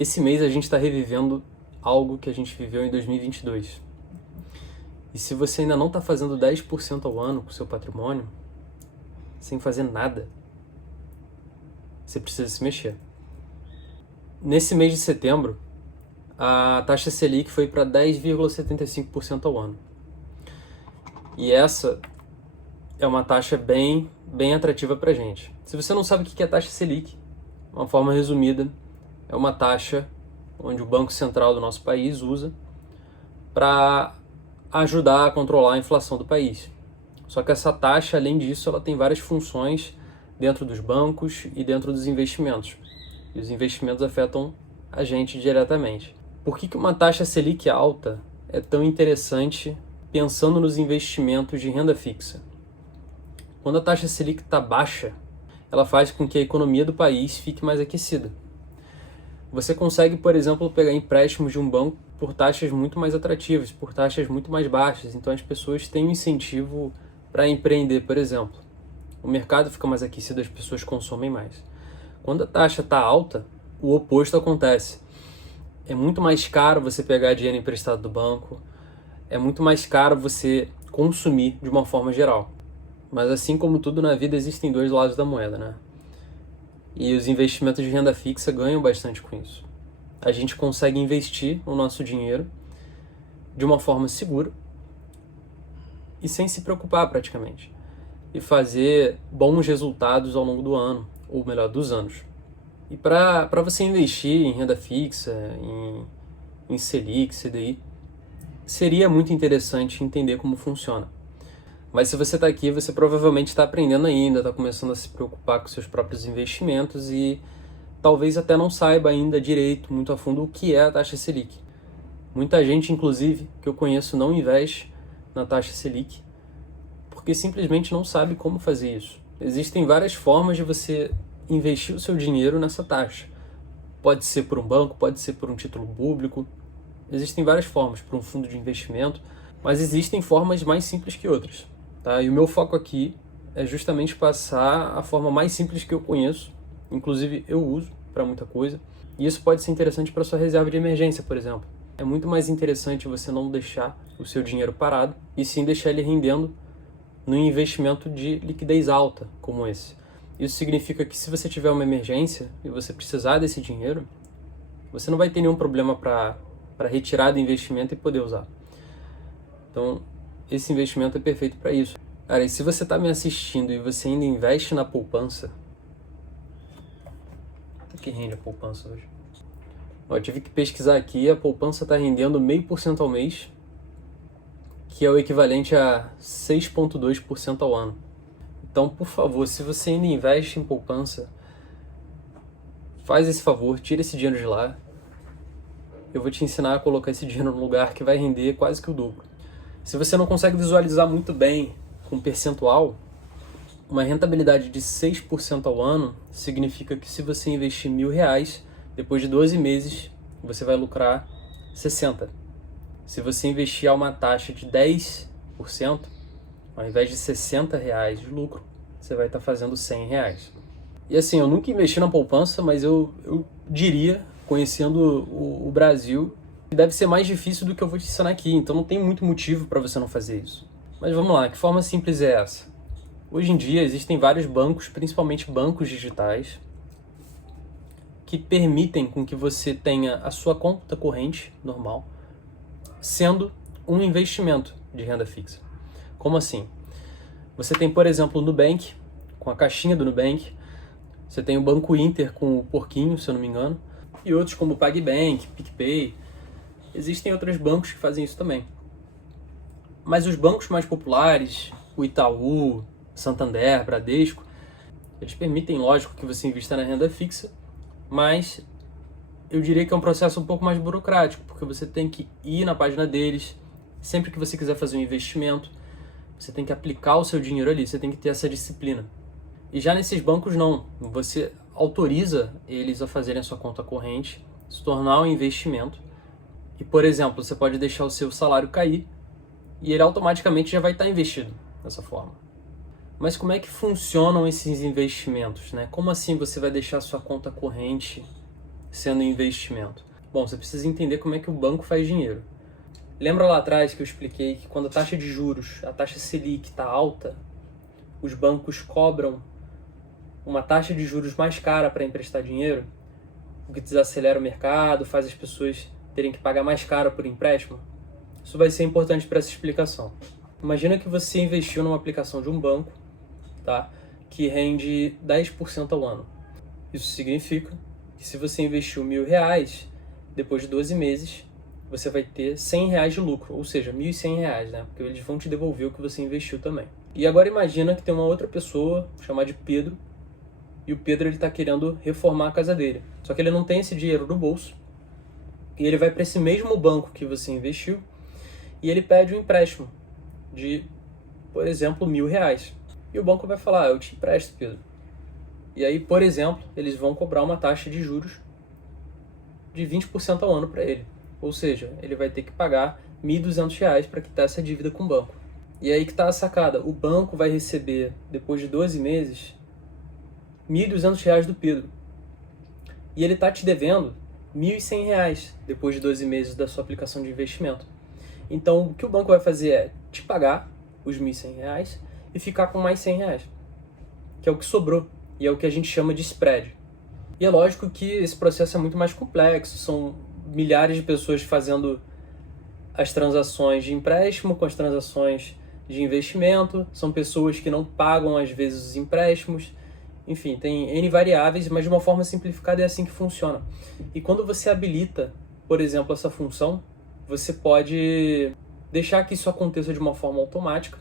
Esse mês a gente está revivendo algo que a gente viveu em 2022. E se você ainda não está fazendo 10% ao ano com o seu patrimônio, sem fazer nada, você precisa se mexer. Nesse mês de setembro, a taxa Selic foi para 10,75% ao ano. E essa é uma taxa bem atrativa para a gente. Se você não sabe o que é taxa Selic, de uma forma resumida, é uma taxa onde o Banco Central do nosso país usa para ajudar a controlar a inflação do país. Só que essa taxa, além disso, ela tem várias funções dentro dos bancos e dentro dos investimentos. E os investimentos afetam a gente diretamente. Por que uma taxa Selic alta é tão interessante pensando nos investimentos de renda fixa? Quando a taxa Selic está baixa, ela faz com que a economia do país fique mais aquecida. Você consegue, por exemplo, pegar empréstimos de um banco por taxas muito mais atrativas, por taxas muito mais baixas. Então as pessoas têm um incentivo para empreender, por exemplo. O mercado fica mais aquecido, as pessoas consomem mais. Quando a taxa está alta, o oposto acontece. É muito mais caro você pegar dinheiro emprestado do banco, é muito mais caro você consumir de uma forma geral. Mas assim como tudo na vida, existem dois lados da moeda, né? E os investimentos de renda fixa ganham bastante com isso. A gente consegue investir o nosso dinheiro de uma forma segura e sem se preocupar praticamente. E fazer bons resultados ao longo do ano, ou melhor, dos anos. E para você investir em renda fixa, em Selic, CDI, seria muito interessante entender como funciona. Mas se você está aqui, você provavelmente está aprendendo ainda, está começando a se preocupar com seus próprios investimentos e talvez até não saiba ainda direito, muito a fundo, o que é a taxa Selic. Muita gente, inclusive, que eu conheço não investe na taxa Selic porque simplesmente não sabe como fazer isso. Existem várias formas de você investir o seu dinheiro nessa taxa. Pode ser por um banco, pode ser por um título público. Existem várias formas, por um fundo de investimento, mas existem formas mais simples que outras. Tá? E o meu foco aqui é justamente passar a forma mais simples que eu conheço, inclusive eu uso para muita coisa, e isso pode ser interessante para sua reserva de emergência, por exemplo. É muito mais interessante você não deixar o seu dinheiro parado, e sim deixar ele rendendo num investimento de liquidez alta, como esse. Isso significa que se você tiver uma emergência e você precisar desse dinheiro, você não vai ter nenhum problema para retirar do investimento e poder usar. Então, esse investimento é perfeito para isso. Cara, e se você está me assistindo e você ainda investe na poupança, o que rende a poupança hoje? Eu tive que pesquisar aqui, a poupança está rendendo 0,5% ao mês, que é o equivalente a 6,2% ao ano. Então, por favor, se você ainda investe em poupança, faz esse favor, tira esse dinheiro de lá. Eu vou te ensinar a colocar esse dinheiro num lugar que vai render quase que o dobro. Se você não consegue visualizar muito bem com percentual, uma rentabilidade de 6% ao ano significa que se você investir R$1.000, depois de 12 meses, você vai lucrar 60. Se você investir a uma taxa de 10%, ao invés de R$60 de lucro, você vai estar fazendo R$100. E assim, eu nunca investi na poupança, mas eu diria, conhecendo o Brasil, que deve ser mais difícil do que eu vou te ensinar aqui, então não tem muito motivo para você não fazer isso. Mas vamos lá, que forma simples é essa? Hoje em dia existem vários bancos, principalmente bancos digitais, que permitem com que você tenha a sua conta corrente normal, sendo um investimento de renda fixa. Como assim? Você tem, por exemplo, o Nubank, com a caixinha do Nubank, você tem o Banco Inter com o porquinho, se eu não me engano, e outros como o PagBank, PicPay. Existem outros bancos que fazem isso também. Mas os bancos mais populares, o Itaú, Santander, Bradesco, eles permitem, lógico, que você invista na renda fixa, mas eu diria que é um processo um pouco mais burocrático, porque você tem que ir na página deles, sempre que você quiser fazer um investimento, você tem que aplicar o seu dinheiro ali, você tem que ter essa disciplina. E já nesses bancos não, você autoriza eles a fazerem a sua conta corrente, se tornar um investimento, e, por exemplo, você pode deixar o seu salário cair e ele automaticamente já vai estar investido dessa forma. Mas como é que funcionam esses investimentos, né? Como assim você vai deixar a sua conta corrente sendo investimento? Bom, você precisa entender como é que o banco faz dinheiro. Lembra lá atrás que eu expliquei que quando a taxa de juros, a taxa Selic está alta, os bancos cobram uma taxa de juros mais cara para emprestar dinheiro, o que desacelera o mercado, faz as pessoas terem que pagar mais caro por empréstimo? Isso vai ser importante para essa explicação. Imagina que você investiu numa aplicação de um banco, tá, que rende 10% ao ano. Isso significa que se você investiu R$1.000, depois de 12 meses, você vai ter R$100 de lucro, ou seja, R$1.100, né? Porque eles vão te devolver o que você investiu também. E agora imagina que tem uma outra pessoa, chamada de Pedro, e o Pedro está querendo reformar a casa dele. Só que ele não tem esse dinheiro no bolso, e ele vai para esse mesmo banco que você investiu, e ele pede um empréstimo de, por exemplo, R$1.000. E o banco vai falar, eu te empresto, Pedro. E aí, por exemplo, eles vão cobrar uma taxa de juros de 20% ao ano para ele. Ou seja, ele vai ter que pagar R$1.200 para quitar essa dívida com o banco. E aí que está a sacada. O banco vai receber, depois de 12 meses, R$1.200 do Pedro. E ele está te devendo R$1.100 depois de 12 meses da sua aplicação de investimento. Então, o que o banco vai fazer é te pagar os R$1.100 e ficar com mais R$100, que é o que sobrou. E é o que a gente chama de spread. E é lógico que esse processo é muito mais complexo. São milhares de pessoas fazendo as transações de empréstimo com as transações de investimento. São pessoas que não pagam, às vezes, os empréstimos. Enfim, tem N variáveis, mas de uma forma simplificada é assim que funciona. E quando você habilita, por exemplo, essa função, você pode deixar que isso aconteça de uma forma automática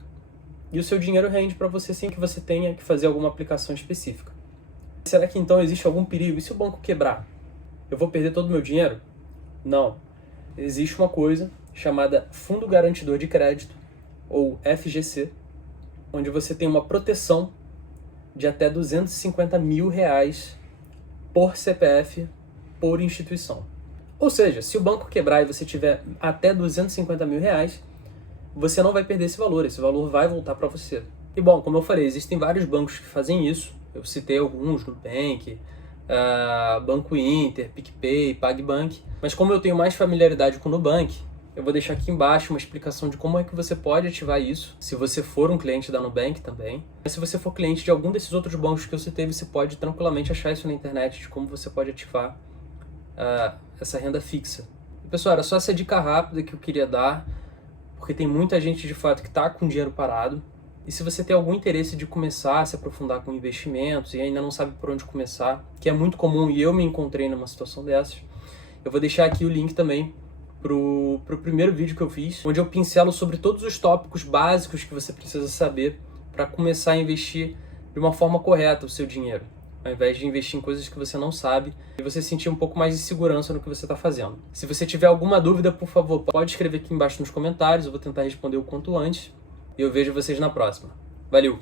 e o seu dinheiro rende para você sem que você tenha que fazer alguma aplicação específica. Será que então existe algum perigo? E se o banco quebrar? Eu vou perder todo o meu dinheiro? Não. Existe uma coisa chamada Fundo Garantidor de Crédito, ou FGC, onde você tem uma proteção de até R$250 mil por CPF por instituição. Ou seja, se o banco quebrar e você tiver até R$250 mil, você não vai perder esse valor vai voltar para você. E bom, como eu falei, existem vários bancos que fazem isso. Eu citei alguns, Nubank, Banco Inter, PicPay, PagBank. Mas como eu tenho mais familiaridade com o Nubank, eu vou deixar aqui embaixo uma explicação de como é que você pode ativar isso, se você for um cliente da Nubank também. Mas se você for cliente de algum desses outros bancos que eu citei, você pode tranquilamente achar isso na internet, de como você pode ativar essa renda fixa. E, pessoal, era só essa dica rápida que eu queria dar, porque tem muita gente de fato que está com dinheiro parado. E se você tem algum interesse de começar a se aprofundar com investimentos e ainda não sabe por onde começar, que é muito comum e eu me encontrei numa situação dessas, eu vou deixar aqui o link também pro primeiro vídeo que eu fiz, onde eu pincelo sobre todos os tópicos básicos que você precisa saber para começar a investir de uma forma correta o seu dinheiro, ao invés de investir em coisas que você não sabe e você sentir um pouco mais de segurança no que você está fazendo. Se você tiver alguma dúvida, por favor, pode escrever aqui embaixo nos comentários, eu vou tentar responder o quanto antes. E eu vejo vocês na próxima. Valeu!